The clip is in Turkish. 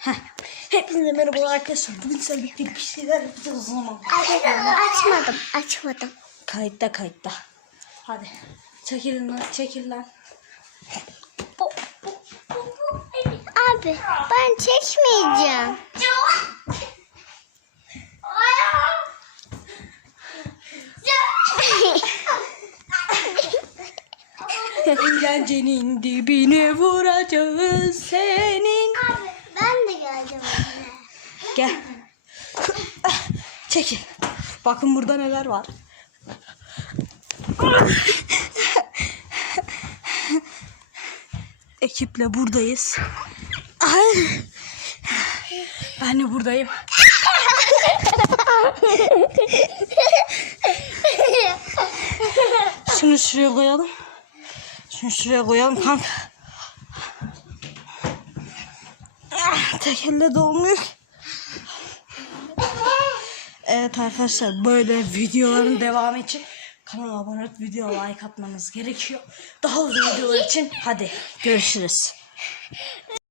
Heh. Hepinize merhaba arkadaşlar. Bugün sizlerle birlikte bir şeyler yapacağız o zaman. Açmadım, açmadım. Kayıtta kayıtta. Hadi. Çekilin lan çekil lan. Abi ben çekmeyeceğim. Eğlencenin dibine vuracağız senin. Abi ben de geleceğim anne. Gel. Çekil. Bakın burada neler var. Ekiple buradayız. Ay. Ben de buradayım. Şunu şuraya koyalım. Şunu şuraya koyalım kanka. Ah, Tek elle de olmuyor. ki. Evet arkadaşlar böyle videoların devamı için kanala abone olup video like atmanız gerekiyor. Daha uzun videolar için hadi görüşürüz.